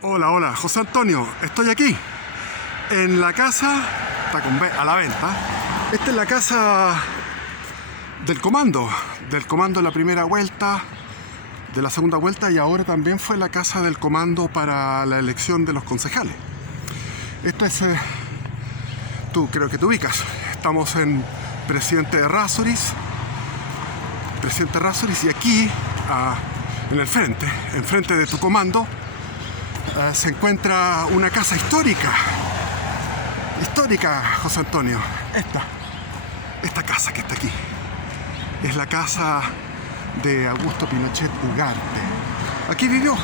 Hola, hola, José Antonio, estoy aquí, en la casa, está con B, a la venta. Esta es la casa del comando de la primera vuelta, de la segunda vuelta, y ahora también fue la casa del comando para la elección de los concejales. Esto es, tú creo que te ubicas, estamos en Presidente Errázuriz, y aquí, en el frente, enfrente de tu comando, se encuentra una casa histórica, José Antonio. Esta casa que está aquí es la casa de Augusto Pinochet Ugarte. Aquí vivió,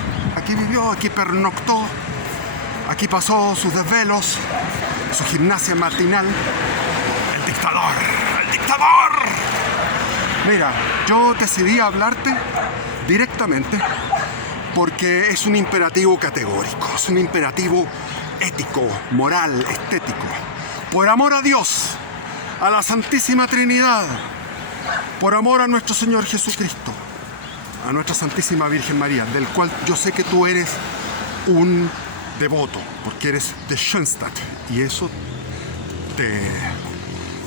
aquí pernoctó, aquí pasó sus desvelos, su gimnasia matinal. El dictador. Mira, yo decidí hablarte directamente porque es un imperativo categórico, es un imperativo ético, moral, estético. Por amor a Dios, a la Santísima Trinidad, por amor a nuestro Señor Jesucristo, a nuestra Santísima Virgen María, del cual yo sé que tú eres un devoto, porque eres de Schoenstatt, y eso te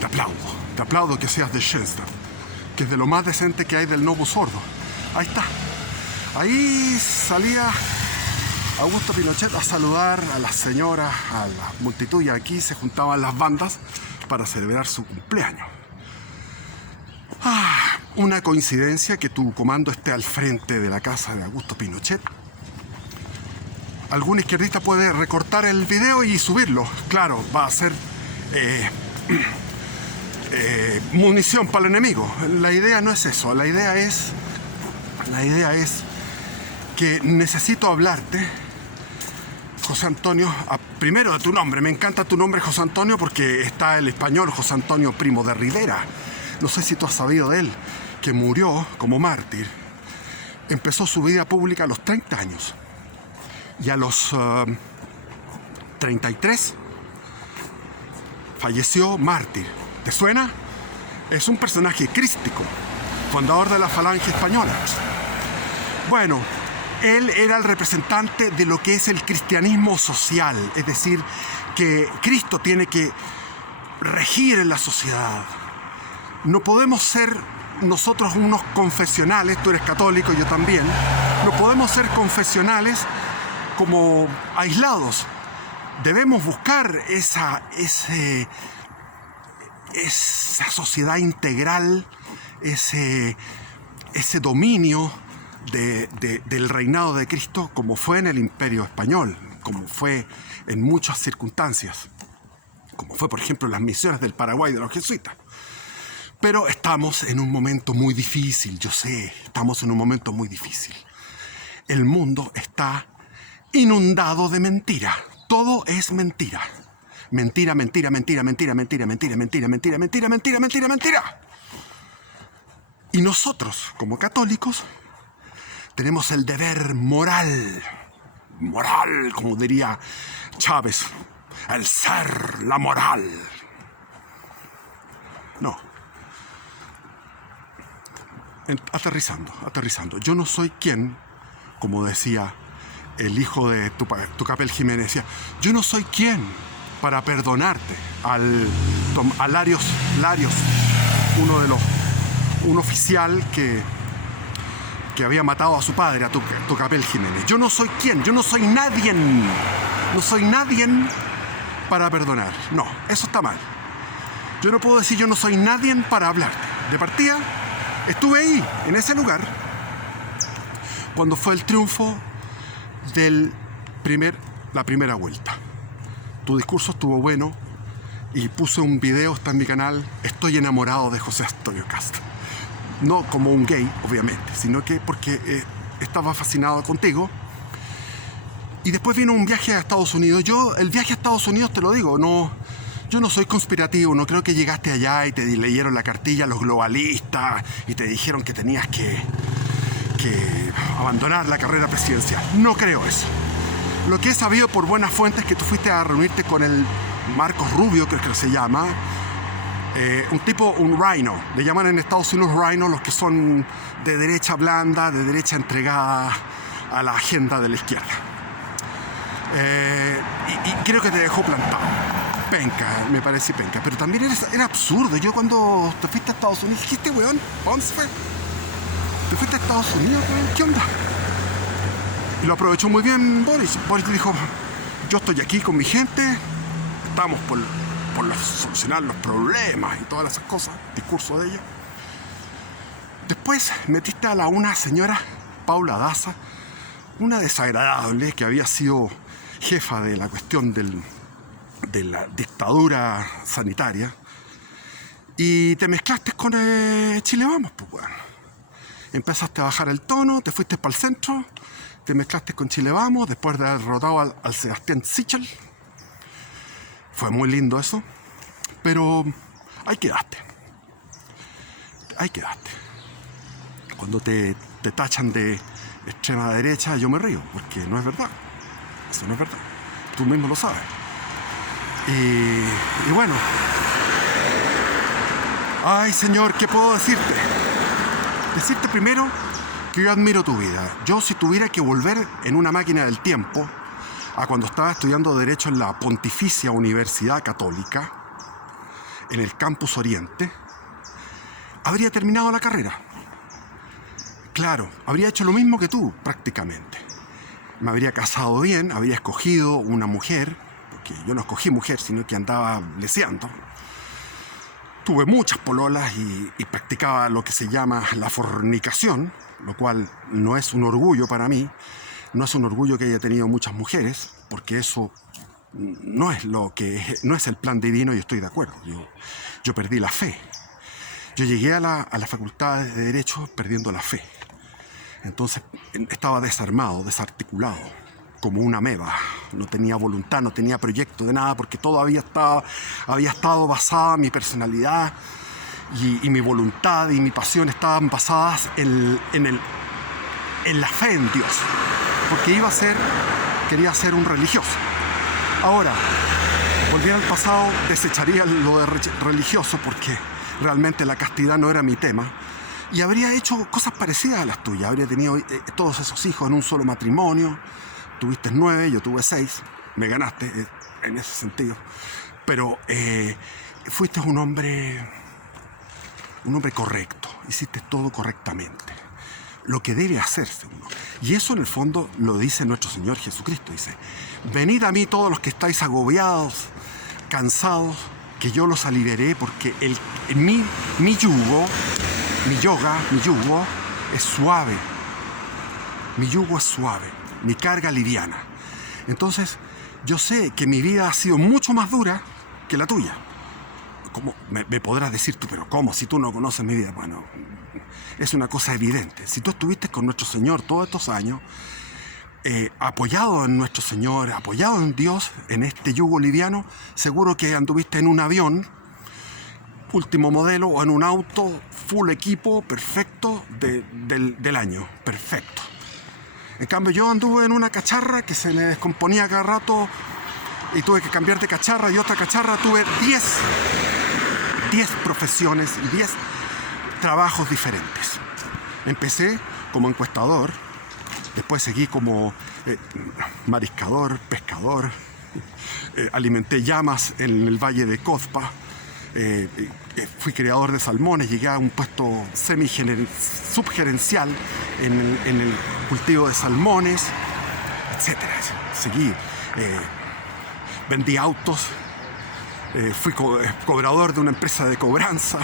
aplaudo. Te aplaudo que seas de Schoenstatt, que es de lo más decente que hay del Novus Ordo. Ahí está. Ahí salía Augusto Pinochet a saludar a las señoras, a la multitud, y aquí se juntaban las bandas para celebrar su cumpleaños. Una coincidencia que tu comando esté al frente de la casa de Augusto Pinochet. Algún izquierdista puede recortar el video y subirlo. Claro, va a ser munición para el enemigo. La idea no es eso. La idea es que necesito hablarte, José Antonio, primero de tu nombre. Me encanta tu nombre, José Antonio, porque está el español José Antonio Primo de Rivera. No sé si tú has sabido de él, que murió como mártir. Empezó su vida pública a los 30 años. Y a los 33 falleció mártir. ¿Te suena? Es un personaje crístico, fundador de la Falange Española. Bueno, él era el representante de lo que es el cristianismo social, es decir, que Cristo tiene que regir en la sociedad. No podemos ser nosotros unos confesionales, tú eres católico, yo también, no podemos ser confesionales como aislados. Debemos buscar esa sociedad integral, ese dominio del reinado de Cristo, como fue en el Imperio Español, como fue en muchas circunstancias, como fue, por ejemplo, en las misiones del Paraguay de los jesuitas. Pero estamos en un momento muy difícil, yo sé, estamos en un momento muy difícil. El mundo está inundado de mentira. Todo es mentira. Mentira. Y nosotros, como católicos, tenemos el deber moral, como diría Chávez, el ser, la moral. No. Aterrizando. Yo no soy quien, como decía el hijo de Tucapel Jiménez, decía, yo no soy quien para perdonarte a Larios, un oficial que había matado a su padre, a Tucapel Jiménez. Yo no soy quien, yo no soy nadie para perdonar. No, eso está mal. Yo no puedo decir yo no soy nadie para hablarte. De partida, estuve ahí, en ese lugar, cuando fue el triunfo de la primera vuelta. Tu discurso estuvo bueno y puse un video, está en mi canal. Estoy enamorado de José Antonio Castro. No como un gay, obviamente, sino que porque estaba fascinado contigo. Y después vino un viaje a Estados Unidos. El viaje a Estados Unidos, te lo digo, yo no soy conspirativo, no creo que llegaste allá y te leyeron la cartilla los globalistas y te dijeron que tenías que abandonar la carrera presidencial. No creo eso. Lo que he sabido por buenas fuentes es que tú fuiste a reunirte con el Marcos Rubio, creo que se llama, un rhino. Le llaman en Estados Unidos rhino los que son de derecha blanda, de derecha entregada a la agenda de la izquierda. Y creo que te dejó plantado. Penca, me parece penca. Pero también era absurdo. Yo cuando te fuiste a Estados Unidos, dijiste, weón, ¿para dónde se fue? ¿Te fuiste a Estados Unidos, weón? ¿Qué onda? Y lo aprovechó muy bien Boris. Boris dijo, yo estoy aquí con mi gente, estamos por solucionar los problemas y todas esas cosas, discurso de ellos. Después metiste a una señora, Paula Daza, una desagradable que había sido jefa de la cuestión de la dictadura sanitaria, y te mezclaste con Chile Vamos, pues bueno. Empezaste a bajar el tono, te fuiste para el centro, te mezclaste con Chile Vamos, después de haber derrotado al Sebastián Sichel. Fue muy lindo eso, pero ahí quedaste. Ahí quedaste. Cuando te tachan de extrema derecha, yo me río, porque no es verdad. Eso no es verdad. Tú mismo lo sabes. Y bueno. Ay, señor, ¿qué puedo decirte? Decirte primero que yo admiro tu vida. Yo, si tuviera que volver en una máquina del tiempo a cuando estaba estudiando Derecho en la Pontificia Universidad Católica, en el Campus Oriente, habría terminado la carrera. Claro, habría hecho lo mismo que tú, prácticamente. Me habría casado bien, habría escogido una mujer, porque yo no escogí mujer, sino que andaba leseando. Tuve muchas pololas y practicaba lo que se llama la fornicación, lo cual no es un orgullo para mí. No es un orgullo que haya tenido muchas mujeres, porque eso no es el plan divino, y estoy de acuerdo. Yo perdí la fe. Yo llegué a la facultad de Derecho perdiendo la fe. Entonces estaba desarmado, desarticulado, como una ameba. No tenía voluntad, no tenía proyecto de nada, porque todo había estado basada, mi personalidad y mi voluntad y mi pasión estaban basadas en la fe en Dios. Porque quería ser un religioso. Ahora, volviera al pasado, desecharía lo de religioso, porque realmente la castidad no era mi tema. Y habría hecho cosas parecidas a las tuyas. Habría tenido todos esos hijos en un solo matrimonio. Tuviste 9, yo tuve 6. Me ganaste en ese sentido. Pero fuiste un hombre correcto. Hiciste todo correctamente. Lo que debe hacerse uno. Y eso en el fondo lo dice nuestro Señor Jesucristo. Dice, venid a mí todos los que estáis agobiados, cansados, que yo los aliviaré, porque mi yugo es suave. Mi yugo es suave, mi carga liviana. Entonces, yo sé que mi vida ha sido mucho más dura que la tuya. ¿Cómo? Me podrás decir tú, pero ¿cómo? Si tú no conoces mi vida. Bueno, es una cosa evidente. Si tú estuviste con nuestro Señor todos estos años, apoyado en nuestro Señor, apoyado en Dios, en este yugo liviano, seguro que anduviste en un avión último modelo o en un auto full equipo perfecto del año, perfecto. En cambio, yo anduve en una cacharra que se me descomponía cada rato y tuve que cambiar de cacharra y otra cacharra. Tuve 10 profesiones y 10 trabajos diferentes. Empecé como encuestador, después seguí como mariscador, pescador, alimenté llamas en el valle de Cozpa, fui criador de salmones, llegué a un puesto subgerencial en el cultivo de salmones, etc. Seguí, vendí autos, fui cobrador de una empresa de cobranza.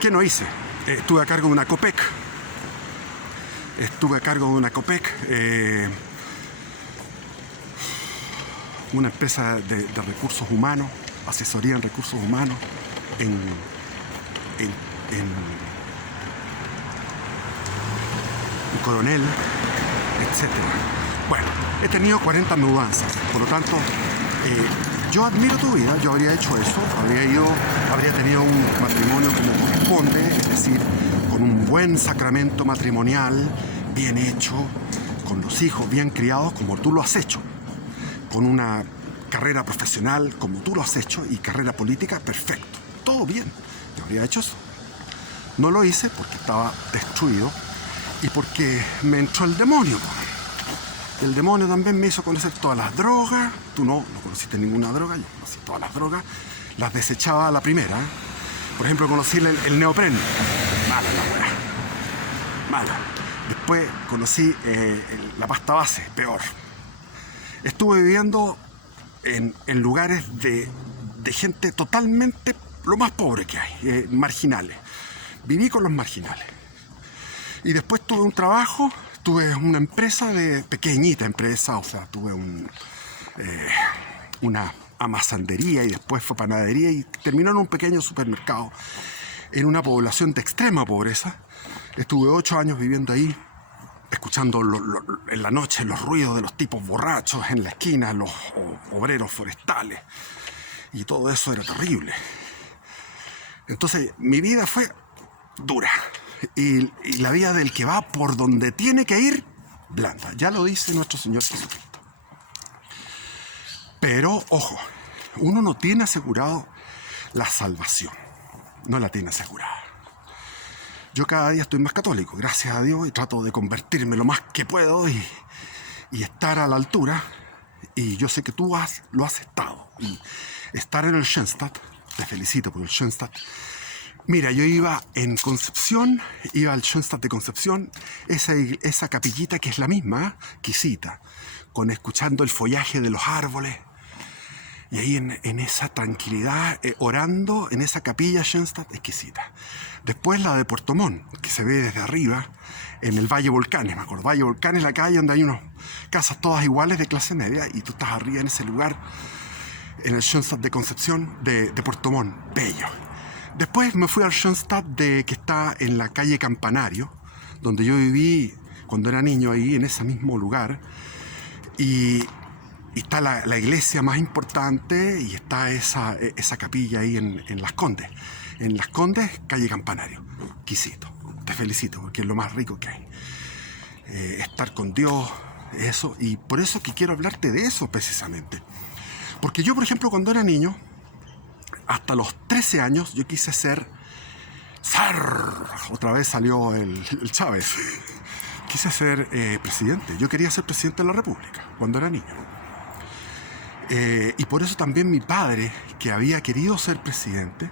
¿Qué no hice? Estuve a cargo de una COPEC. Una empresa de recursos humanos, asesoría en recursos humanos, en Coronel, etc. Bueno, he tenido 40 mudanzas, por lo tanto, yo admiro tu vida. Yo habría hecho eso, habría tenido un matrimonio como corresponde, es decir, con un buen sacramento matrimonial, bien hecho, con los hijos bien criados como tú lo has hecho, con una carrera profesional como tú lo has hecho y carrera política, perfecto, todo bien. Yo habría hecho eso. No lo hice porque estaba destruido y porque me entró el demonio. El demonio también me hizo conocer todas las drogas. Tú no conociste ninguna droga, yo conocí todas las drogas. Las desechaba a la primera. Por ejemplo, conocí el neopren. Mala la weá. Mala. Después conocí la pasta base, peor. Estuve viviendo en lugares de gente totalmente lo más pobre que hay, marginales. Viví con los marginales. Y después tuve un trabajo, tuve una empresa pequeñita empresa, o sea, tuve una amasandería y después fue panadería y terminó en un pequeño supermercado en una población de extrema pobreza. Estuve 8 años viviendo ahí, escuchando en la noche los ruidos de los tipos borrachos en la esquina, los obreros forestales, y todo eso era terrible. Entonces mi vida fue dura, y la vida del que va por donde tiene que ir, blanda. Ya lo dice nuestro Señor Jesucristo. Pero, ojo, uno no tiene asegurado la salvación, no la tiene asegurada. Yo cada día estoy más católico, gracias a Dios, y trato de convertirme lo más que puedo y estar a la altura. Y yo sé que tú lo has estado. Y estar en el Schoenstatt, te felicito por el Schoenstatt. Mira, yo iba en Concepción, iba al Schoenstatt de Concepción, esa capillita que es la misma, exquisita, escuchando el follaje de los árboles. Y ahí en esa tranquilidad, orando en esa capilla Schoenstatt exquisita. Después la de Puerto Montt, que se ve desde arriba, en el Valle Volcanes, me acuerdo. Valle Volcanes, la calle donde hay unas casas todas iguales de clase media, y tú estás arriba en ese lugar, en el Schoenstatt de Concepción, de Puerto Montt, bello. Después me fui al Schoenstatt que está en la calle Campanario, donde yo viví cuando era niño, ahí en ese mismo lugar. Y está la iglesia más importante, y está esa capilla ahí en Las Condes. En Las Condes, calle Campanario. Exquisito. Te felicito, porque es lo más rico que hay. Estar con Dios, eso. Y por eso que quiero hablarte de eso precisamente. Porque yo, por ejemplo, cuando era niño, hasta los 13 años, yo quise ser... Otra vez salió el Chávez. Quise ser presidente. Yo quería ser presidente de la República cuando era niño. Y por eso también mi padre, que había querido ser presidente,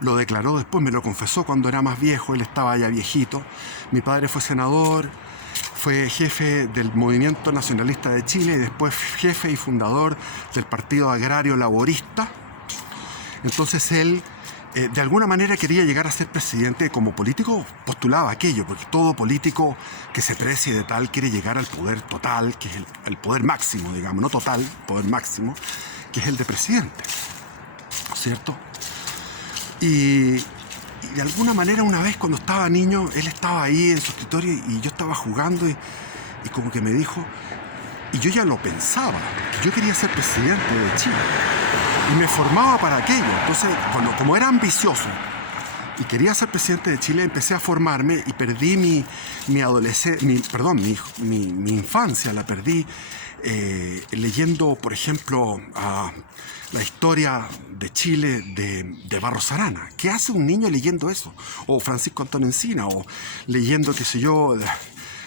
lo declaró después, me lo confesó cuando era más viejo. Él estaba ya viejito. Mi padre fue senador, fue jefe del Movimiento Nacionalista de Chile y después jefe y fundador del Partido Agrario Laborista. Entonces él, de alguna manera, quería llegar a ser presidente. Como político postulaba aquello, porque todo político que se precie de tal quiere llegar al poder total, que es el poder máximo, digamos, no total, poder máximo, que es el de presidente, ¿cierto? Y de alguna manera, una vez cuando estaba niño, él estaba ahí en su escritorio y yo estaba jugando y como que me dijo, y yo ya lo pensaba, que yo quería ser presidente de Chile y me formaba para aquello. Entonces, como era ambicioso y quería ser presidente de Chile, empecé a formarme y perdí mi infancia, la perdí leyendo, por ejemplo, la historia de Chile de Barros Arana. ¿Qué hace un niño leyendo eso? O Francisco Antonio Encina, o leyendo, qué sé yo,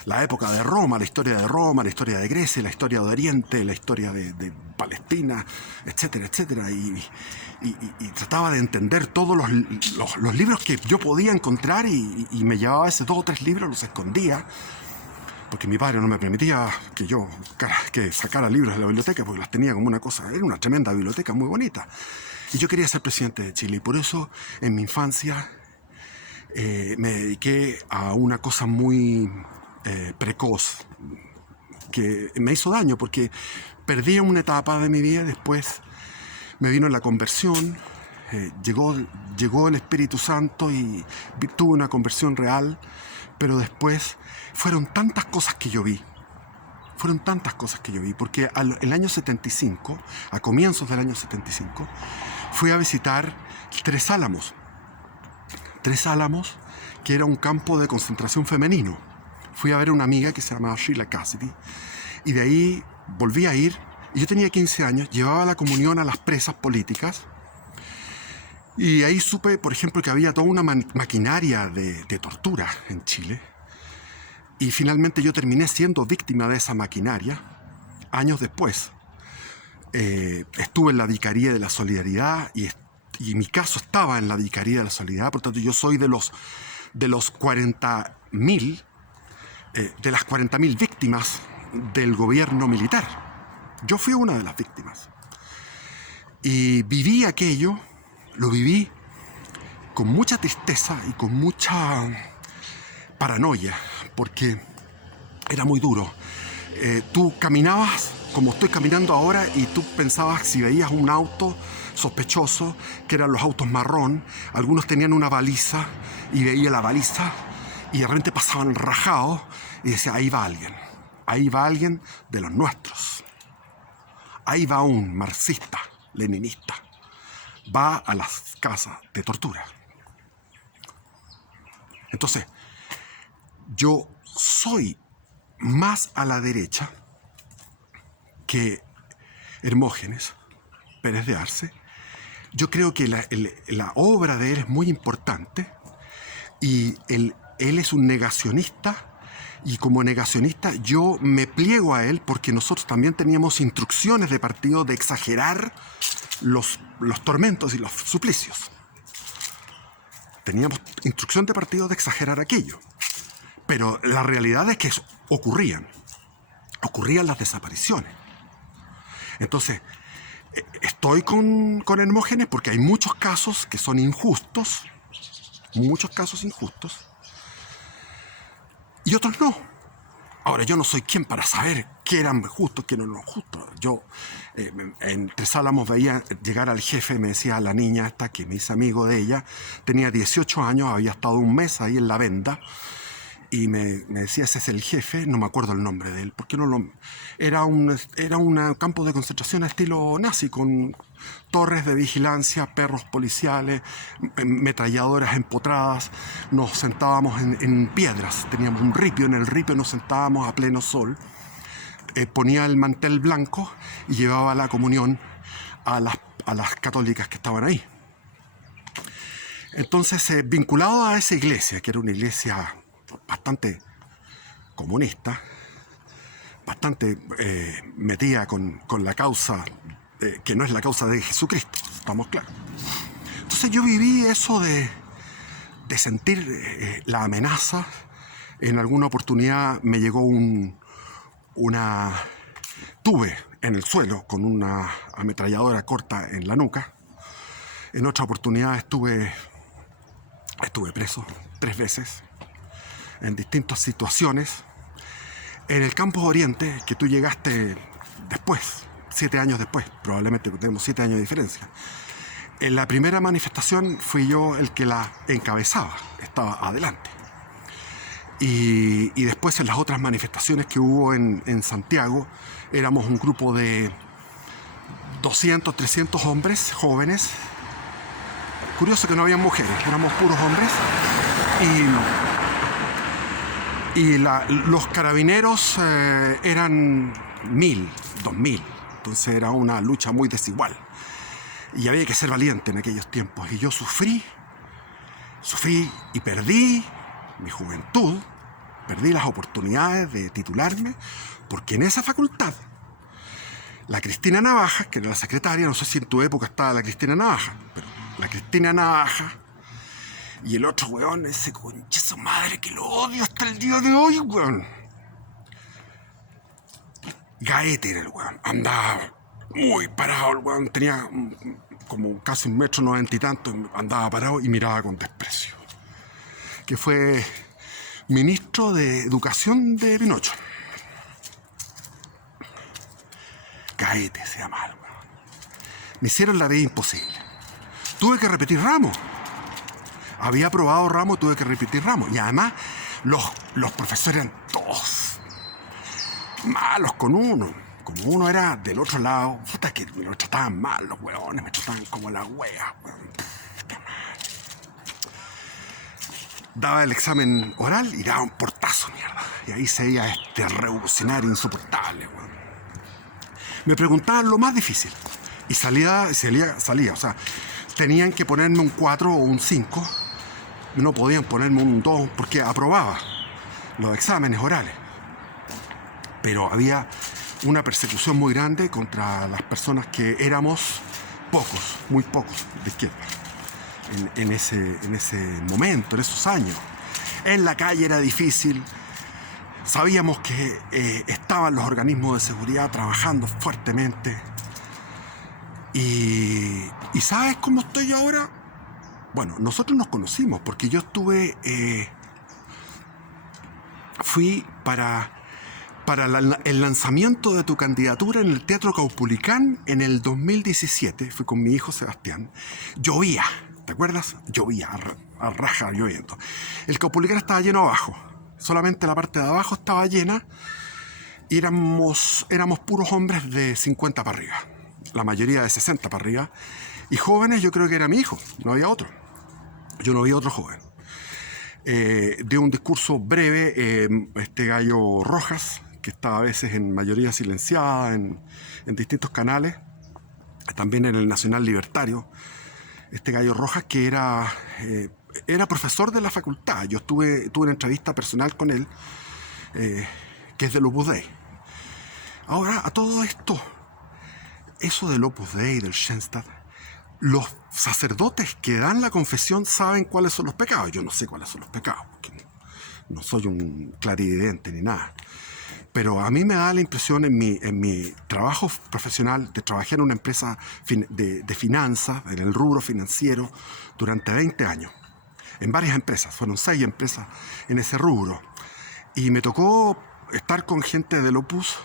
la época de Roma, la historia de Roma, la historia de Grecia, la historia de Oriente, la historia de Palestina, etcétera, etcétera. Y trataba de entender todos los libros que yo podía encontrar, y me llevaba esos 2 o 3 libros, los escondía, porque mi padre no me permitía que sacara libros de la biblioteca, porque las tenía como una cosa, era una tremenda biblioteca muy bonita. Y yo quería ser presidente de Chile, y por eso en mi infancia me dediqué a una cosa muy precoz, que me hizo daño, porque perdí una etapa de mi vida. Después me vino la conversión, llegó el Espíritu Santo y tuve una conversión real, pero después fueron tantas cosas que yo vi, porque el año 75, a comienzos del año 75, fui a visitar Tres Álamos, que era un campo de concentración femenino. Fui a ver a una amiga que se llamaba Sheila Cassidy, y de ahí volví a ir, y yo tenía 15 años, llevaba la comunión a las presas políticas, y ahí supe, por ejemplo, que había toda una maquinaria de tortura en Chile, Y finalmente yo terminé siendo víctima de esa maquinaria. Años después, estuve en la Vicaría de la Solidaridad y mi caso estaba en la Vicaría de la Solidaridad. Por tanto, yo soy de los 40.000, de las 40.000 víctimas del gobierno militar. Yo fui una de las víctimas. Y viví aquello, lo viví con mucha tristeza y con mucha paranoia, porque era muy duro. Tú caminabas como estoy caminando ahora y tú pensabas, si veías un auto sospechoso, que eran los autos marrón, algunos tenían una baliza y veía la baliza y de repente pasaban rajados y decía, ahí va alguien de los nuestros, ahí va un marxista, leninista, va a las casas de tortura. Entonces, yo soy más a la derecha que Hermógenes Pérez de Arce. Yo creo que la obra de él es muy importante y él es un negacionista, y como negacionista yo me pliego a él porque nosotros también teníamos instrucciones de partido de exagerar los tormentos y los suplicios. Teníamos instrucción de partido de exagerar aquello. Pero la realidad es que ocurrían las desapariciones. Entonces, estoy con Hermógenes porque hay muchos casos que son injustos, muchos casos injustos, y otros no. Ahora, yo no soy quien para saber qué eran justos, qué no eran justos. Yo, en Tres Álamos veía llegar al jefe, me decía la niña esta, que me hice amigo de ella, tenía 18 años, había estado un mes ahí en la venda, y me decía, ese es el jefe, no me acuerdo el nombre de él, porque era un campo de concentración estilo nazi, con torres de vigilancia, perros policiales, metralladoras empotradas. Nos sentábamos en piedras, teníamos un ripio, en el ripio nos sentábamos a pleno sol, ponía el mantel blanco y llevaba la comunión a las católicas que estaban ahí. Entonces, vinculado a esa iglesia, que era una iglesia bastante comunista, bastante metida con la causa, que no es la causa de Jesucristo, estamos claros. Entonces yo viví eso de sentir la amenaza. En alguna oportunidad me llegó tuve en el suelo con una ametralladora corta en la nuca. En otra oportunidad estuve preso 3 veces, en distintas situaciones. En el Campo Oriente, que tú llegaste después, 7 años después, probablemente tenemos 7 años de diferencia. En la primera manifestación fui yo el que la encabezaba, estaba adelante. Y después en las otras manifestaciones que hubo en Santiago, éramos un grupo de 200, 300 hombres jóvenes. Curioso que no había mujeres, éramos puros hombres. Y los carabineros eran 1.000, 2.000. Entonces era una lucha muy desigual. Y había que ser valiente en aquellos tiempos. Y yo sufrí y perdí mi juventud, perdí las oportunidades de titularme, porque en esa facultad, la Cristina Navaja, que era la secretaria, no sé si en tu época estaba la Cristina Navaja, pero la Cristina Navaja y el otro weón, ese concha su madre, que lo odio hasta el día de hoy, weón. Gaete era el weón, andaba muy parado el weón, tenía como casi 1,90 y tanto, andaba parado y miraba con desprecio. Que fue ministro de Educación de Pinochet. Gaete se llama el weón. Me hicieron la vida imposible. Tuve que repetir ramo. Había aprobado ramo, tuve que repetir ramo. Y además, los profesores eran todos malos con uno. Como uno era del otro lado, puta que me lo trataban mal los hueones, me trataban como la wea. Daba el examen oral y daba un portazo, mierda. Y ahí se veía este revolucionario insoportable, weón. Me preguntaban lo más difícil. Y salía. O sea, tenían que ponerme un 4 o un 5. No podían ponerme un 2 porque aprobaba. los exámenes orales. Pero había una persecución muy grande contra las personas que éramos pocos, muy pocos de izquierda. En ese momento, en esos años. En la calle era difícil. Sabíamos que estaban los organismos de seguridad trabajando fuertemente. ¿Y sabes cómo estoy yo ahora? Bueno, nosotros nos conocimos porque yo fui para el lanzamiento de tu candidatura en el Teatro Caupolicán en el 2017. Fui con mi hijo Sebastián. Llovía, ¿te acuerdas? Llovía, a raja lloviendo. El Caupolicán estaba lleno abajo. Solamente la parte de abajo estaba llena. Y éramos puros hombres de 50 para arriba. La mayoría de 60 para arriba. Y jóvenes, yo creo que era mi hijo. No había otro. Yo no había otro joven. Dio un discurso breve este gallo Rojas, que está a veces en mayoría silenciada en distintos canales, también en el Nacional Libertario. Este gallo Rojas, que era profesor de la facultad. Yo tuve una entrevista personal con él, que es del Opus Dei. Ahora, a todo esto, eso del Opus Dei, del Schoenstatt, los sacerdotes que dan la confesión saben cuáles son los pecados. Yo no sé cuáles son los pecados, porque no soy un clarividente ni nada. Pero a mí me da la impresión en mi trabajo profesional, de trabajar en una empresa de finanzas, en el rubro financiero, durante 20 años. En varias empresas, fueron 6 empresas en ese rubro. Y me tocó estar con gente del Opus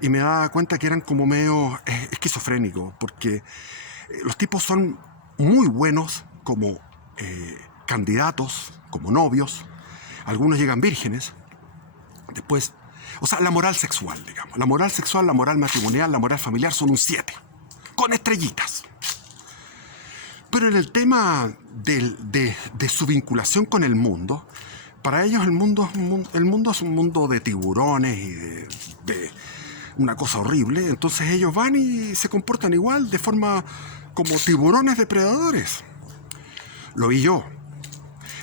y me daba cuenta que eran como medio esquizofrénicos, porque los tipos son muy buenos como candidatos, como novios. Algunos llegan vírgenes. Después, o sea, la moral sexual, digamos. La moral sexual, la moral matrimonial, la moral familiar son un 7. Con estrellitas. Pero en el tema de su vinculación con el mundo, para ellos el mundo es un mundo de tiburones y de una cosa horrible. Entonces ellos van y se comportan igual, de forma como tiburones depredadores. Lo vi yo.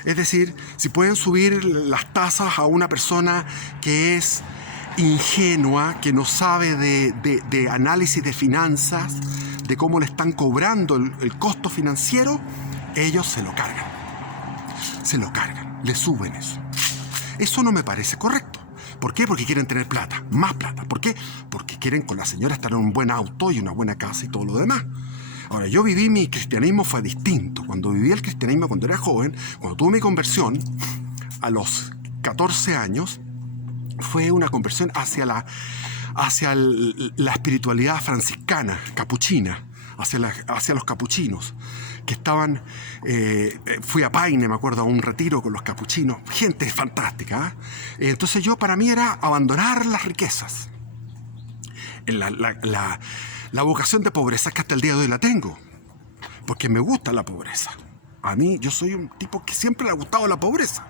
Es decir, si pueden subir las tasas a una persona que es ingenua, que no sabe de análisis de finanzas, de cómo le están cobrando el costo financiero, ellos se lo cargan, le suben eso. Eso no me parece correcto. ¿Por qué? Porque quieren tener plata, más plata. ¿Por qué? Porque quieren con la señora estar en un buen auto y una buena casa y todo lo demás. Ahora, yo viví mi cristianismo, fue distinto. Cuando viví el cristianismo, cuando era joven, cuando tuve mi conversión, a los 14 años, fue una conversión hacia la espiritualidad franciscana, capuchina, hacia los capuchinos, que estaban... fui a Paine, me acuerdo, a un retiro con los capuchinos, gente fantástica. Entonces para mí era abandonar las riquezas. La vocación de pobreza, que hasta el día de hoy la tengo, porque me gusta la pobreza. A mí, yo soy un tipo que siempre le ha gustado la pobreza.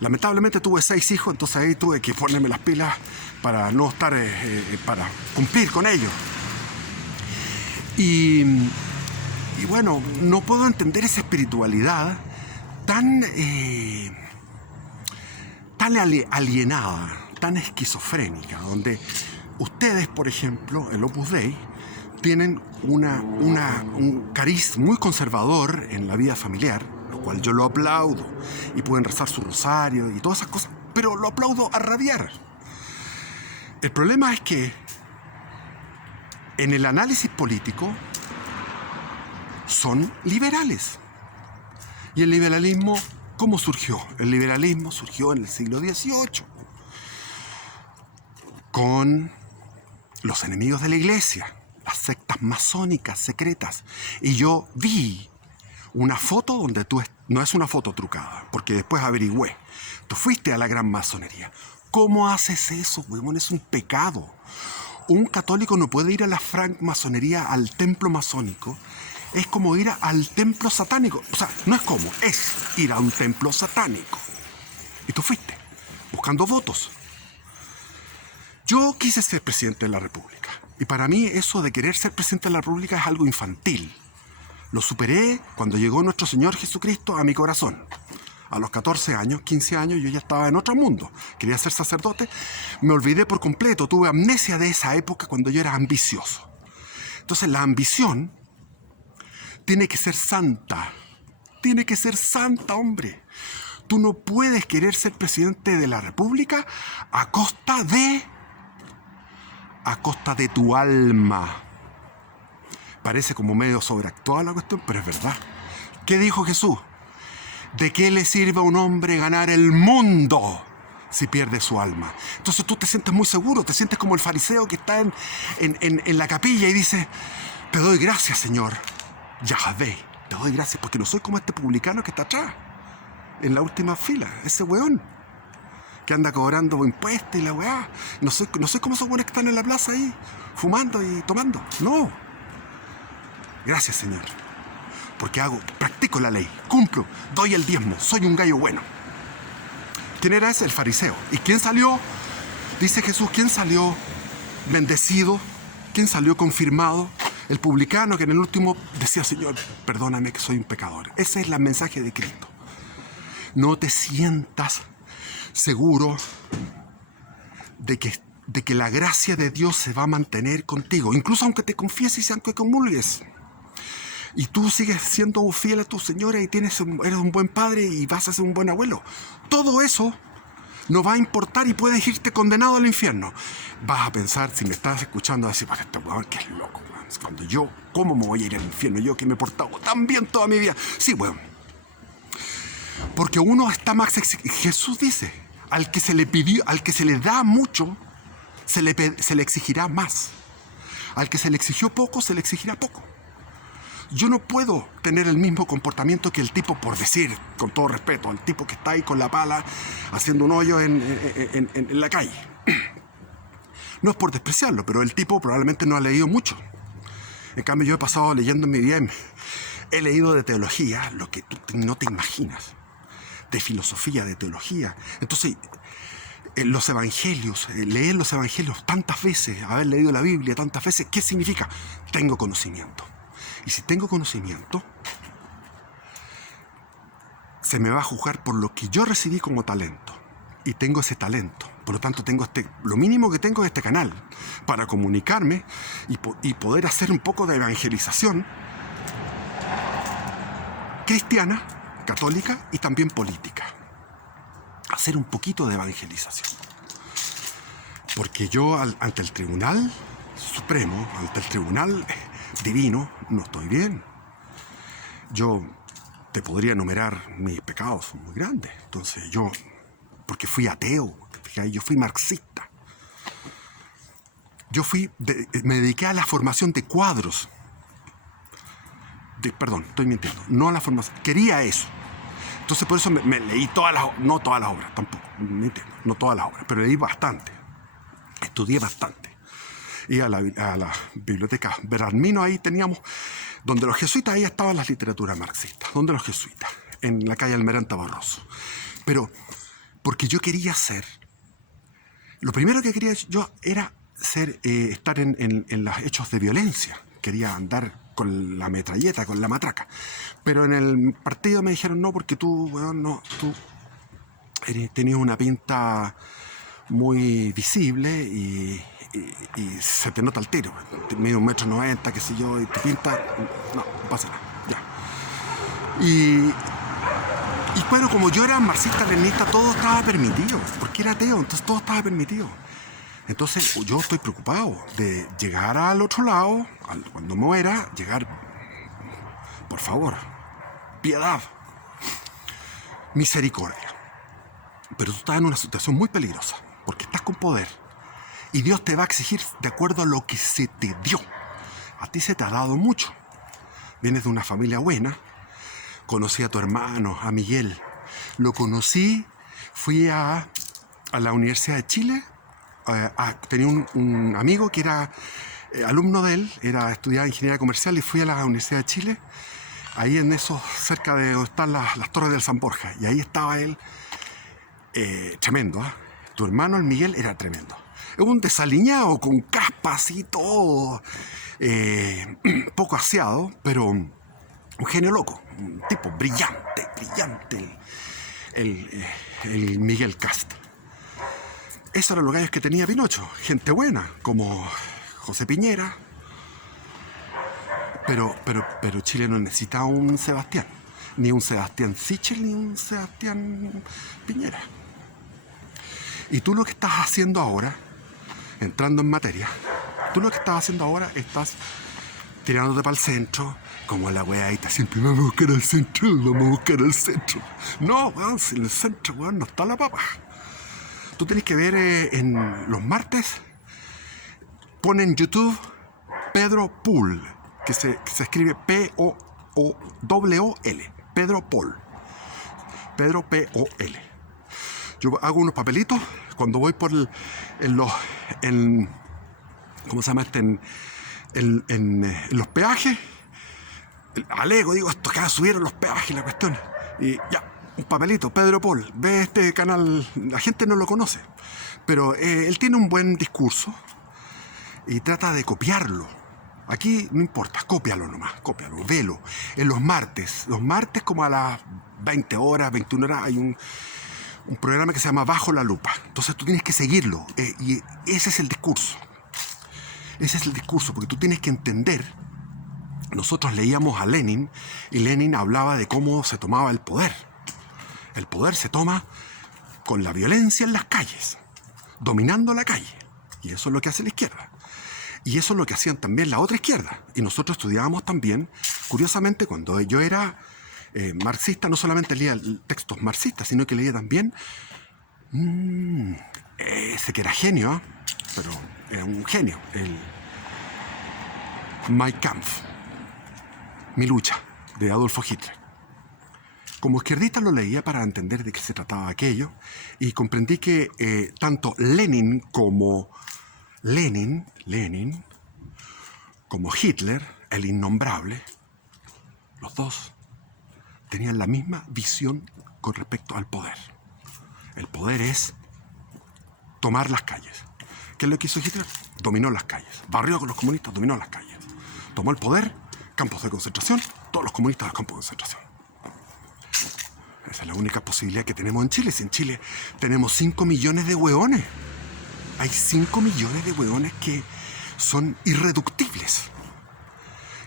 Lamentablemente tuve 6 hijos, entonces ahí tuve que ponerme las pilas para no estar, para cumplir con ellos. Y bueno, no puedo entender esa espiritualidad tan alienada, tan esquizofrénica, donde ustedes, por ejemplo, el Opus Dei, tienen un cariz muy conservador en la vida familiar, lo cual yo lo aplaudo, y pueden rezar su rosario y todas esas cosas, pero lo aplaudo a rabiar. El problema es que en el análisis político son liberales. ¿Y el liberalismo cómo surgió? El liberalismo surgió en el siglo XVIII con los enemigos de la iglesia, las sectas masónicas secretas. Y yo vi una foto donde no es una foto trucada, porque después averigüé. Tú fuiste a la gran masonería. ¿Cómo haces eso, huevón? Es un pecado. Un católico no puede ir a la francmasonería, al templo masónico. Es como ir al templo satánico. O sea, no es como, es ir a un templo satánico. Y tú fuiste, buscando votos. Yo quise ser presidente de la República. Y para mí eso de querer ser presidente de la República es algo infantil. Lo superé cuando llegó nuestro Señor Jesucristo a mi corazón. A los 14 años, 15 años, yo ya estaba en otro mundo. Quería ser sacerdote. Me olvidé por completo. Tuve amnesia de esa época cuando yo era ambicioso. Entonces la ambición tiene que ser santa. Tiene que ser santa, hombre. Tú no puedes querer ser presidente de la República a costa de tu alma. Parece como medio sobreactuada la cuestión, pero es verdad. ¿Qué dijo Jesús? ¿De qué le sirve a un hombre ganar el mundo si pierde su alma? Entonces tú te sientes muy seguro, te sientes como el fariseo que está en la capilla y dice: te doy gracias, Señor Yahvé, te doy gracias porque no soy como este publicano que está atrás, en la última fila, ese weón que anda cobrando impuestos y la weá. No soy como esos weones que están en la plaza ahí, fumando y tomando. No. Gracias, Señor. Porque practico la ley, cumplo, doy el diezmo, soy un gallo bueno. ¿Quién era ese? El fariseo. ¿Y quién salió? Dice Jesús, ¿quién salió bendecido? ¿Quién salió confirmado? El publicano que en el último decía: Señor, perdóname que soy un pecador. Ese es el mensaje de Cristo. No te sientas seguro de que la gracia de Dios se va a mantener contigo, incluso aunque te confieses y aunque comulgues. Y tú sigues siendo fiel a tu señora y eres un buen padre y vas a ser un buen abuelo. Todo eso no va a importar y puedes irte condenado al infierno. Vas a pensar, si me estás escuchando, a decir: para este weón que es loco, weón. Cuando yo, ¿cómo me voy a ir al infierno? Yo que me he portado tan bien toda mi vida. Sí, weón. Porque uno está más Jesús dice: al que se le pidió, al que se le da mucho, se le exigirá más. Al que se le exigió poco, se le exigirá poco. Yo no puedo tener el mismo comportamiento que el tipo, por decir, con todo respeto, el tipo que está ahí con la pala haciendo un hoyo en la calle. No es por despreciarlo, pero el tipo probablemente no ha leído mucho. En cambio, yo he pasado leyendo en mi vida, he leído de teología lo que tú no te imaginas, de filosofía, de teología. Entonces, los evangelios, leer los evangelios tantas veces, haber leído la Biblia tantas veces, ¿qué significa? Tengo conocimiento. Y si tengo conocimiento, se me va a juzgar por lo que yo recibí como talento. Y tengo ese talento. Por lo tanto, lo mínimo que tengo es este canal para comunicarme y poder hacer un poco de evangelización cristiana, católica y también política. Hacer un poquito de evangelización. Porque yo ante el Tribunal Supremo, ante el Tribunal Divino, no estoy bien. Yo te podría enumerar mis pecados, son muy grandes. Entonces porque fui ateo, yo fui marxista. Me dediqué a la formación de cuadros. Perdón, estoy mintiendo. No a la formación, quería eso. Entonces por eso me leí no todas las obras, tampoco, no todas las obras, pero leí bastante. Estudié bastante. Y a la biblioteca Berarmino, ahí teníamos, donde los jesuitas, ahí estaban las literaturas marxistas, donde los jesuitas, en la calle Almirante Barroso. Pero, porque yo quería lo primero que quería yo era estar en los hechos de violencia. Quería andar con la metralleta, con la matraca. Pero en el partido me dijeron: no, porque tú tenías una pinta muy visible y se te nota el tiro. Mide 1,90 m, qué sé yo, y tu pinta, no pasa nada, ya. Y bueno, como yo era marxista-leninista, todo estaba permitido, porque era ateo, entonces todo estaba permitido. Entonces yo estoy preocupado de llegar al otro lado, cuando muera, llegar, por favor, piedad, misericordia. Pero tú estás en una situación muy peligrosa, porque estás con poder. Y Dios te va a exigir de acuerdo a lo que se te dio. A ti se te ha dado mucho. Vienes de una familia buena. Conocí a tu hermano, a Miguel. Lo conocí, fui a la Universidad de Chile. Tenía un amigo que era alumno de él, estudiaba ingeniería comercial y fui a la Universidad de Chile. Ahí cerca de donde están las torres del San Borja. Y ahí estaba él, tremendo, ¿eh? Tu hermano, el Miguel, era tremendo. Es un desaliñado, con caspa así, todo poco aseado, pero un genio loco, un tipo brillante. el Miguel Cast. Esos eran los gallos que tenía Pinocho, gente buena, como José Piñera. Pero Chile no necesita un Sebastián, ni un Sebastián Sichel, ni un Sebastián Piñera. Y tú lo que estás haciendo ahora, entrando en materia, estás tirándote para el centro, como la weadita, siempre vamos a buscar al centro, No, weón, si en el centro, weón, no está la papa. Tú tenés que ver en los martes, pon en YouTube Pedro Pool, que se escribe P-O-O-W-L, Pedro Paul, Pedro P-O-L. Yo hago unos papelitos cuando voy por ¿cómo se llama en los peajes. Alego, digo, esto acá subieron los peajes, la cuestión. Y ya, un papelito, Pedro Paul, ve este canal, la gente no lo conoce, pero él tiene un buen discurso y trata de copiarlo. Aquí no importa, cópialo nomás, velo. En los martes como a las 20 horas, 21 horas, hay un programa que se llama Bajo la Lupa. Entonces tú tienes que seguirlo, y ese es el discurso. Porque tú tienes que entender. Nosotros leíamos a Lenin, y Lenin hablaba de cómo se tomaba el poder. El poder se toma con la violencia en las calles, dominando la calle. Y eso es lo que hace la izquierda. Y eso es lo que hacían también la otra izquierda. Y nosotros estudiábamos también, curiosamente, cuando yo era marxista, no solamente leía textos marxistas, sino que leía también ese que era genio, pero era un genio, el Mein Kampf, Mi lucha, de Adolfo Hitler. Como izquierdista lo leía para entender de qué se trataba aquello, y comprendí que tanto Lenin como Hitler, el innombrable, los dos tenían la misma visión con respecto al poder. El poder es tomar las calles. ¿Qué es lo que hizo Hitler? Dominó las calles. Barrió con los comunistas, dominó las calles. Tomó el poder, campos de concentración, todos los comunistas a los campos de concentración. Esa es la única posibilidad que tenemos en Chile. Si en Chile tenemos 5 millones de hueones. Hay 5 millones de hueones que son irreductibles,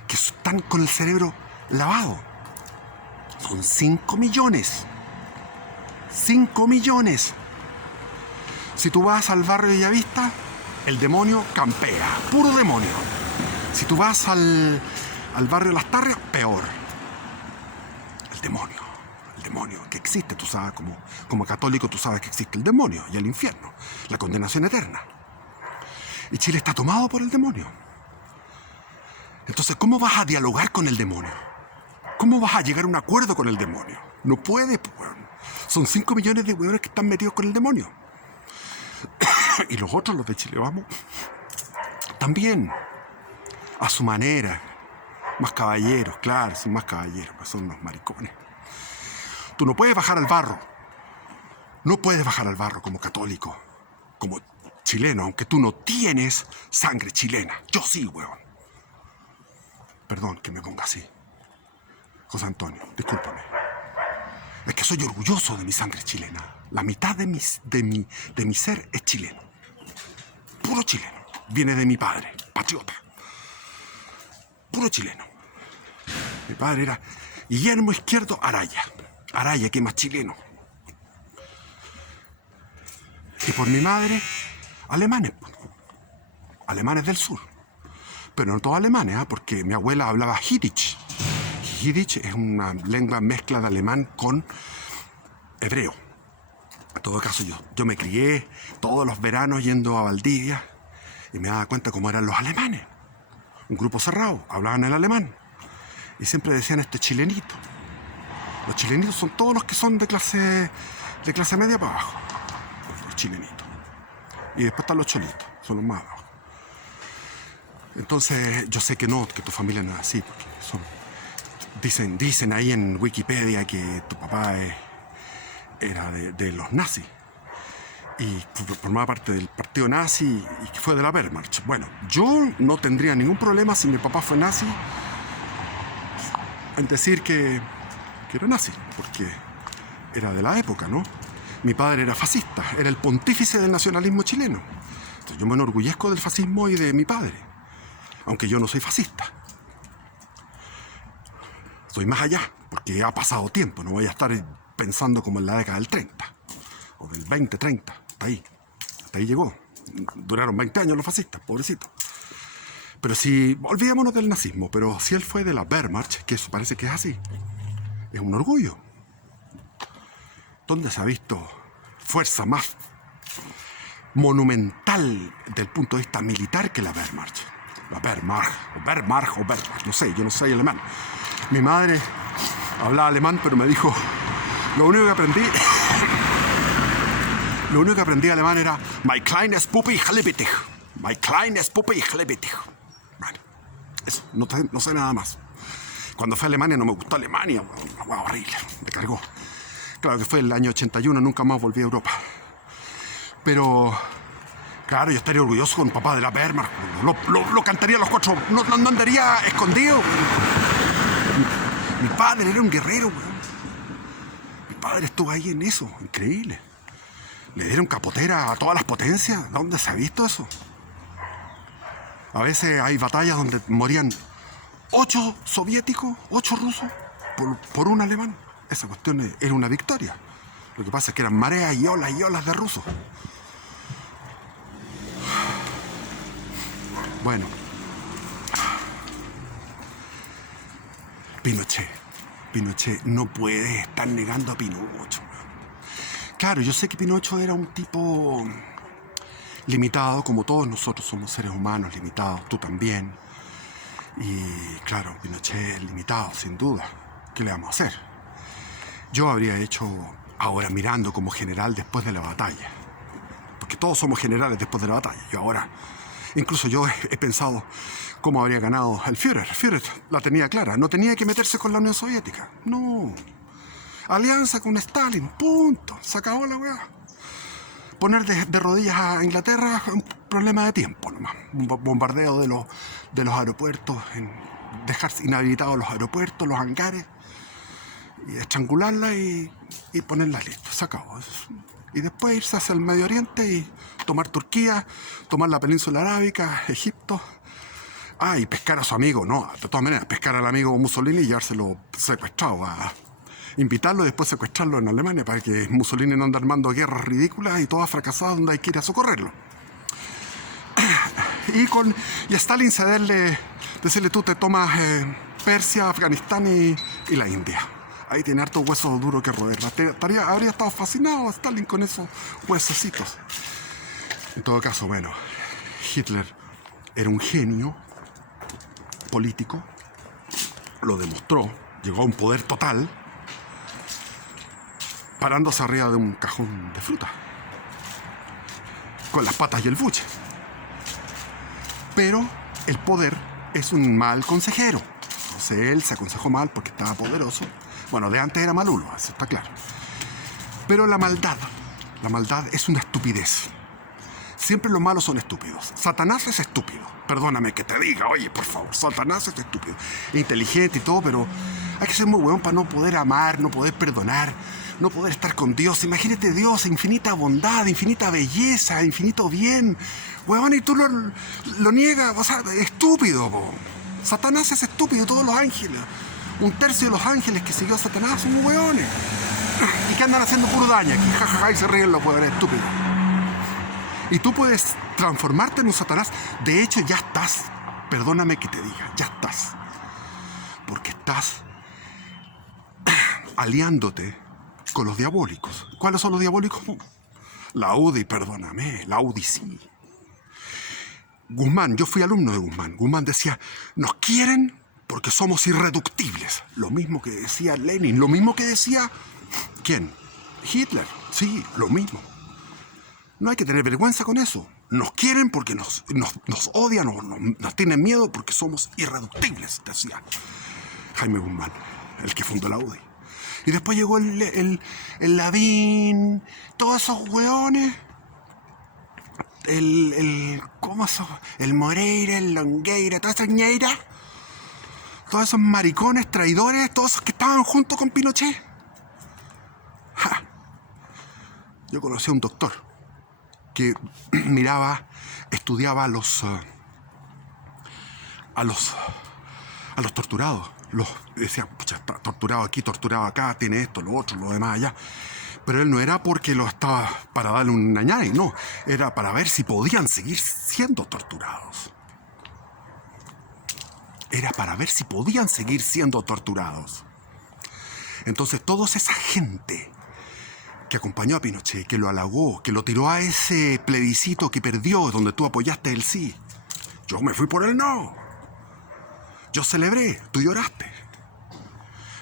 que están con el cerebro lavado. Son 5 millones. 5 millones. Si tú vas al barrio de Bellavista, el demonio campea. Puro demonio. Si tú vas al barrio de Las Tarrias, peor. El demonio que existe, tú sabes, como católico tú sabes que existe el demonio y el infierno, la condenación eterna. Y Chile está tomado por el demonio. Entonces, ¿cómo vas a dialogar con el demonio? ¿Cómo vas a llegar a un acuerdo con el demonio? No puedes, pues. Son 5 millones de hueones que están metidos con el demonio. Y los otros, los de Chile Vamos, también, a su manera, más caballeros, claro, son más caballeros, pues son unos maricones. Tú no puedes bajar al barro. No puedes bajar al barro como católico, como chileno, aunque tú no tienes sangre chilena. Yo sí, huevón. Perdón que me ponga así. José Antonio, discúlpame. Es que soy orgulloso de mi sangre chilena. La mitad de mi ser es chileno. Puro chileno. Viene de mi padre, patriota. Puro chileno. Mi padre era Guillermo Izquierdo Araya. Araya, que más chileno. Y por mi madre, alemanes. Alemanes del sur. Pero no todos alemanes, porque mi abuela hablaba Yiddish. Yiddish es una lengua mezcla de alemán con hebreo. En todo caso, yo me crié todos los veranos yendo a Valdivia y me daba cuenta cómo eran los alemanes. Un grupo cerrado, hablaban el alemán. Y siempre decían chilenito. Los chilenitos son todos los que son de clase media para abajo. Los chilenitos. Y después están los cholitos, son los más abajo. Entonces, yo sé que tu familia no es así, porque dicen ahí en Wikipedia que tu papá era de los nazis y formaba parte del partido nazi y que fue de la Wehrmacht. Bueno, yo no tendría ningún problema si mi papá fue nazi en decir que era nazi, porque era de la época, ¿no? Mi padre era fascista, era el pontífice del nacionalismo chileno. Entonces yo me enorgullezco del fascismo y de mi padre, aunque yo no soy fascista. Soy más allá, porque ha pasado tiempo, no voy a estar pensando como en la década del 30, o del 20, 30, hasta ahí llegó. Duraron 20 años los fascistas, pobrecitos. Pero si, olvidémonos del nazismo, pero si él fue de la Wehrmacht, que eso parece que es así, es un orgullo. ¿Dónde se ha visto fuerza más monumental desde el punto de vista militar que la Wehrmacht? La Wehrmacht, no sé, yo no soy alemán. Mi madre hablaba alemán, pero me dijo, lo único que aprendí alemán era My kleines Puppe, ich liebe dich. My kleines Puppe, ich liebe dich. Bueno, eso, no sé nada más. Cuando fui a Alemania no me gustó Alemania, una horrible, me cargó. Claro que fue el año 81, nunca más volví a Europa. Pero, claro, yo estaría orgulloso con papá de la Wehrmacht. Lo cantaría a los 4, no andaría escondido. Mi padre era un guerrero, weón. Mi padre estuvo ahí en eso, increíble. Le dieron capotera a todas las potencias. ¿Dónde se ha visto eso? A veces hay batallas donde morían 8 soviéticos, 8 rusos por un alemán. Esa cuestión era una victoria. Lo que pasa es que eran mareas y olas de rusos. Bueno. Pinochet, no puede estar negando a Pinocho. Claro, yo sé que Pinocho era un tipo limitado, como todos nosotros somos seres humanos limitados, tú también. Y claro, Pinochet es limitado, sin duda. ¿Qué le vamos a hacer? Yo habría hecho, ahora mirando como general después de la batalla, porque todos somos generales después de la batalla. Yo ahora, incluso yo he pensado cómo habría ganado el Führer. El Führer la tenía clara, no tenía que meterse con la Unión Soviética, no. Alianza con Stalin, punto, se acabó la weá. Poner de rodillas a Inglaterra es un problema de tiempo nomás. Un bombardeo de los aeropuertos, dejar inhabilitados los aeropuertos, los hangares, y estrangularla y ponerlas listas, se acabó. Y después irse hacia el Medio Oriente y tomar Turquía, tomar la península arábica, Egipto. Y pescar a su amigo, no, de todas maneras, pescar al amigo Mussolini y llevárselo secuestrado, invitarlo y después secuestrarlo en Alemania para que Mussolini no ande armando guerras ridículas y todas fracasadas donde hay que ir a socorrerlo. Y a Stalin decirle tú te tomas Persia, Afganistán y la India. Ahí tiene harto hueso duro que roer. Habría estado fascinado Stalin con esos huesecitos. En todo caso, bueno, Hitler era un genio político, lo demostró, llegó a un poder total, parándose arriba de un cajón de fruta, con las patas y el buche. Pero el poder es un mal consejero. Entonces él se aconsejó mal porque estaba poderoso. Bueno, de antes era malulo, eso está claro. Pero la maldad es una estupidez. Siempre los malos son estúpidos. Satanás es estúpido. Perdóname que te diga, oye, por favor, Satanás es estúpido. Inteligente y todo, pero hay que ser muy huevón para no poder amar, no poder perdonar, no poder estar con Dios. Imagínate Dios, infinita bondad, infinita belleza, infinito bien. Huevón, y tú lo niegas, o sea, estúpido, po. Satanás es estúpido, todos los ángeles. 1/3 de los ángeles que siguió a Satanás son huevones. Y que andan haciendo puro daño aquí, jajaja, y se ríen los huevones estúpidos. Y tú puedes transformarte en un Satanás. De hecho, ya estás. Perdóname que te diga, ya estás. Porque estás aliándote con los diabólicos. ¿Cuáles son los diabólicos? La UDI, perdóname, la UDI sí. Guzmán, yo fui alumno de Guzmán. Guzmán decía, nos quieren porque somos irreductibles. Lo mismo que decía Lenin, lo mismo que decía... ¿Quién? Hitler, sí, lo mismo. No hay que tener vergüenza con eso. Nos quieren porque nos odian o nos tienen miedo porque somos irreductibles, decía Jaime Guzmán, el que fundó la UDI. Y después llegó el Lavín, todos esos hueones, ¿cómo son? El Moreira, el Longueira, toda esa ñeira, todos esos maricones, traidores, todos esos que estaban junto con Pinochet. Ja, yo conocí a un doctor que estudiaba a los torturados. Decía, pucha, está torturado aquí, torturado acá, tiene esto, lo otro, lo demás allá. Pero él no era porque lo estaba para darle un añade, no. Era para ver si podían seguir siendo torturados. Era para ver si podían seguir siendo torturados. Entonces, toda esa gente que acompañó a Pinochet, que lo halagó, que lo tiró a ese plebiscito que perdió, donde tú apoyaste el sí. Yo me fui por el no. Yo celebré, tú lloraste.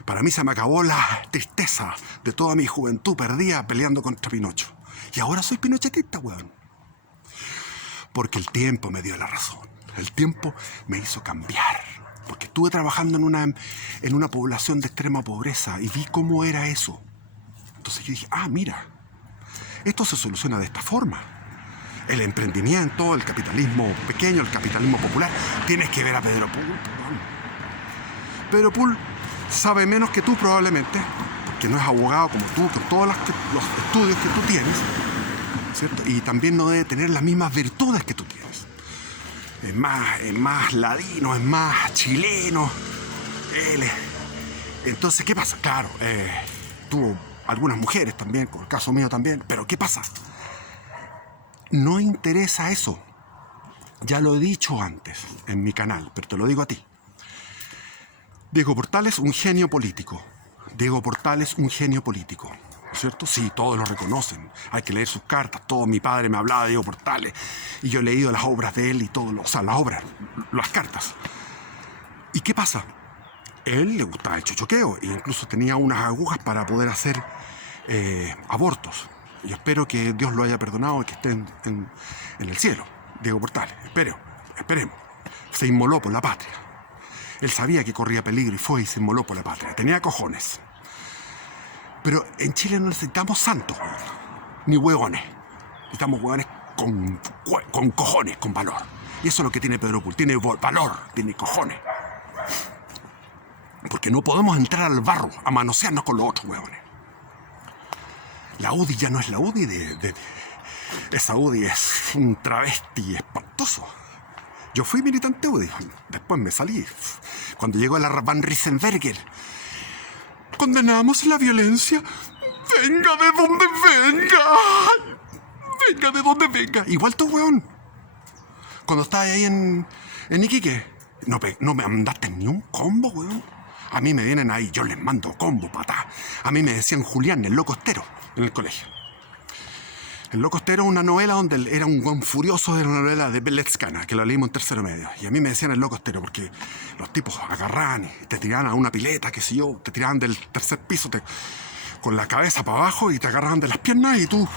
Para mí se me acabó la tristeza de toda mi juventud perdida peleando contra Pinocho. Y ahora soy pinochetista, weón. Porque el tiempo me dio la razón. El tiempo me hizo cambiar. Porque estuve trabajando en una población de extrema pobreza y vi cómo era eso. Entonces yo dije, mira, esto se soluciona de esta forma. El emprendimiento, el capitalismo pequeño, el capitalismo popular. Tienes que ver a Pedro Pool. Pedro Pool sabe menos que tú probablemente, porque no es abogado como tú, con todos los estudios que tú tienes, ¿cierto? Y también no debe tener las mismas virtudes que tú tienes. Es más ladino, es más chileno. Entonces, ¿qué pasa? Claro, tuvo algunas mujeres también, con el caso mío también, pero ¿qué pasa? No interesa eso. Ya lo he dicho antes en mi canal, pero te lo digo a ti. Diego Portales, un genio político. Diego Portales, un genio político. ¿Cierto? Sí, todos lo reconocen. Hay que leer sus cartas. Todo mi padre me hablaba de Diego Portales. Y yo he leído las obras de él y todo. O sea, las obras, las cartas. ¿Y qué pasa? Él le gustaba el chochoqueo. E incluso tenía unas agujas para poder hacer abortos. Y espero que Dios lo haya perdonado y que esté en el cielo. Diego Portales. Esperemos. Se inmoló por la patria. Él sabía que corría peligro y fue y se inmoló por la patria. Tenía cojones. Pero en Chile no necesitamos santos, ni hueones. Necesitamos hueones con cojones, con valor. Y eso es lo que tiene Pedro Pool. Tiene valor, tiene cojones. Porque no podemos entrar al barro a manosearnos con los otros hueones. La UDI ya no es la UDI esa UDI es un travesti espantoso. Yo fui militante UDI, después me salí. Cuando llegó la Van Riesenberger, condenamos la violencia, venga de donde venga, venga de donde venga. Igual tú, weón. Cuando estabas ahí en Iquique, no me mandaste ni un combo, weón. A mí me vienen ahí, yo les mando combo, patá. A mí me decían Julián, el loco estero, en el colegio. El loco estero, una novela donde él era un buen furioso de la novela de Beletskana, que lo leímos en tercero medio. Y a mí me decían el loco estero porque los tipos agarraban y te tiraban a una pileta, qué sé yo, te tiraban del tercer piso con la cabeza para abajo y te agarraban de las piernas y tú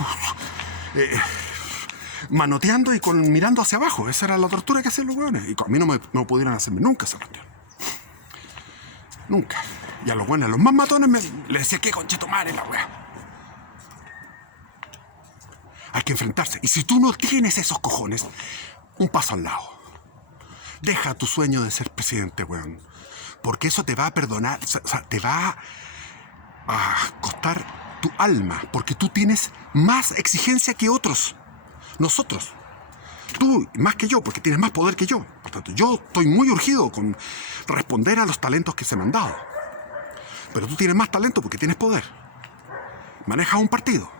manoteando y mirando hacia abajo. Esa era la tortura que hacían los hueones. Y a mí no pudieron hacerme nunca esa cuestión. Nunca. Y a los buenos, a los más matones, les decía, ¿qué conchetumare la wea? Hay que enfrentarse. Y si tú no tienes esos cojones, un paso al lado. Deja tu sueño de ser presidente, weón. Porque eso te va a perdonar, o sea, te va a costar tu alma. Porque tú tienes más exigencia que otros. Nosotros. Tú, más que yo, porque tienes más poder que yo. Por tanto, yo estoy muy urgido con responder a los talentos que se me han dado. Pero tú tienes más talento porque tienes poder. Manejas un partido.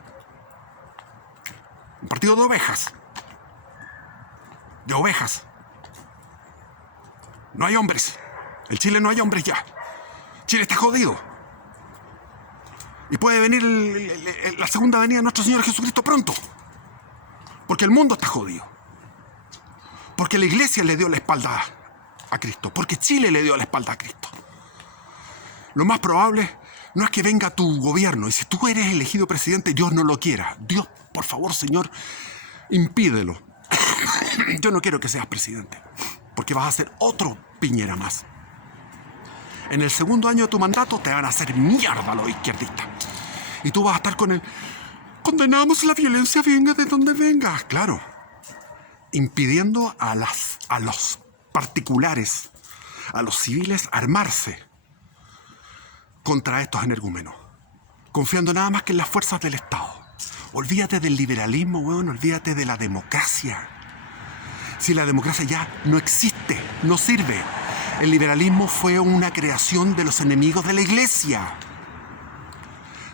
Un partido de ovejas. De ovejas. No hay hombres. En Chile no hay hombres ya. Chile está jodido. Y puede venir la segunda venida de nuestro Señor Jesucristo pronto. Porque el mundo está jodido. Porque la iglesia le dio la espalda a Cristo. Porque Chile le dio la espalda a Cristo. Lo más probable no es que venga tu gobierno. Y si tú eres elegido presidente, Dios no lo quiera. Dios, por favor, Señor, impídelo. Yo no quiero que seas presidente. Porque vas a ser otro Piñera más. En el segundo año de tu mandato te van a hacer mierda los izquierdistas. Y tú vas a estar con el... Condenamos la violencia, venga de donde venga. Claro. Impidiendo a los particulares, a los civiles, armarse contra estos energúmenos. Confiando nada más que en las fuerzas del Estado. Olvídate del liberalismo, weón, olvídate de la democracia. Si la democracia ya no existe, no sirve. El liberalismo fue una creación de los enemigos de la Iglesia.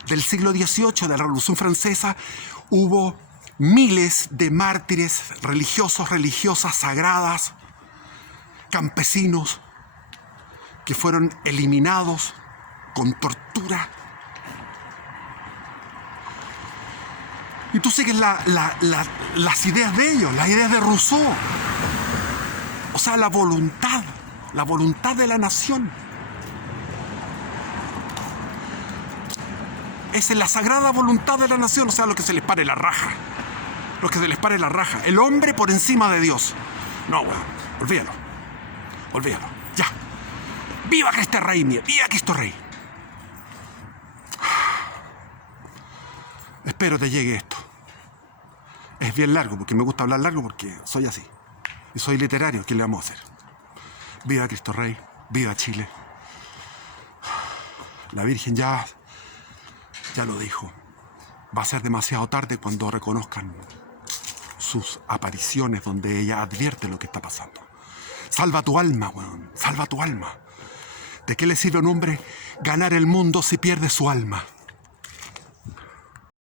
Del siglo XVIII, de la Revolución Francesa, hubo miles de mártires religiosos, religiosas, sagradas, campesinos, que fueron eliminados con tortura. Y tú sigues las ideas de ellos, las ideas de Rousseau. O sea, la voluntad de la nación. Esa es la sagrada voluntad de la nación, o sea, lo que se les pare la raja. Lo que se les pare la raja. El hombre por encima de Dios. No, weón, olvídalo, ya. ¡Viva Cristo Rey, mío! ¡Viva Cristo Rey! Espero te llegue esto. Es bien largo, porque me gusta hablar largo, porque soy así. Y soy literario, ¿qué le vamos a hacer? Viva Cristo Rey, viva Chile. La Virgen ya lo dijo. Va a ser demasiado tarde cuando reconozcan sus apariciones donde ella advierte lo que está pasando. Salva tu alma, weón. Salva tu alma. ¿De qué le sirve a un hombre ganar el mundo si pierde su alma?